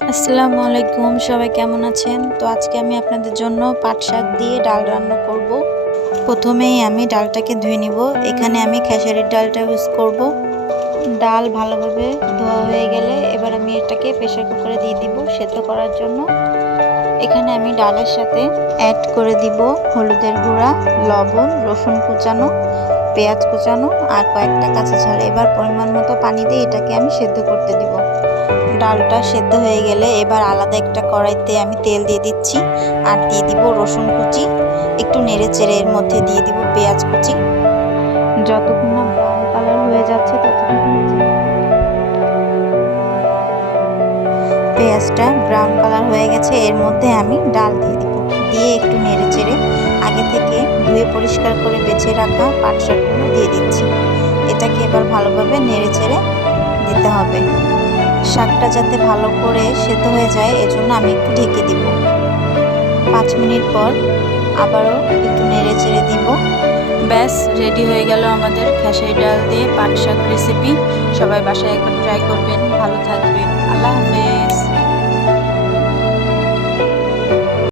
আসসালামু আলাইকুম, সবাই কেমন আছেন? তো আজকে আমি আপনাদের জন্য পাট শাক দিয়ে ডাল রান্না করব। প্রথমেই আমি ডালটাকে ধুয়ে নিব। এখানে আমি খেসারির ডালটা ইউজ করব। ডাল ভালোভাবে ধোয়া হয়ে গেলে এবার আমি এটাকে প্রেসার কুকারে দিয়ে দিব সেদ্ধ করার জন্য। এখানে আমি ডালের সাথে অ্যাড করে দিব হলুদের গুঁড়া, লবণ, রসুন কুচানো, পেঁয়াজ কুচানো আর কয়েকটা কাঁচা ঝাল। এবার পরিমাণ মতো পানি দিয়ে এটাকে আমি সেদ্ধ করতে দিব। ডালটা সেদ্ধ হয়ে গেলে এবার আলাদা একটা কড়াইতে আমি তেল দিয়ে দিচ্ছি আর দিয়ে দিব রসুন কুচি। একটু নেড়ে চেড়ে এর মধ্যে দিয়ে দিব পেঁয়াজ কুচি। যতক্ষণ না ব্রাউন কালার হয়ে যাচ্ছে ততক্ষণ পেঁয়াজটা ব্রাউন কালার হয়ে গেছে, এর মধ্যে আমি ডাল দিয়ে দিব। দিয়ে একটু নেড়ে চেড়ে আগে থেকে ধুয়ে পরিষ্কার করে বেছে রাখা পাট শাকগুলো দিয়ে দিচ্ছি। এটাকে এবার ভালোভাবে নেড়ে চেড়ে দিতে হবে। শাকটা যাতে ভালো করে সেদ্ধ হয়ে যায় এজন্য আমি একটু ঢেকে দিব। 5 মিনিট পর আবারও একটু নেড়ে চেড়ে দিব। ব্যাস রেডি হয়ে গেল আমাদের খেসারি ডাল দিয়ে পাট শাক রেসিপি। সবাই বাসায় একবার ট্রাই করবেন। ভালো থাকবেন। আল্লাহ হাফেজ।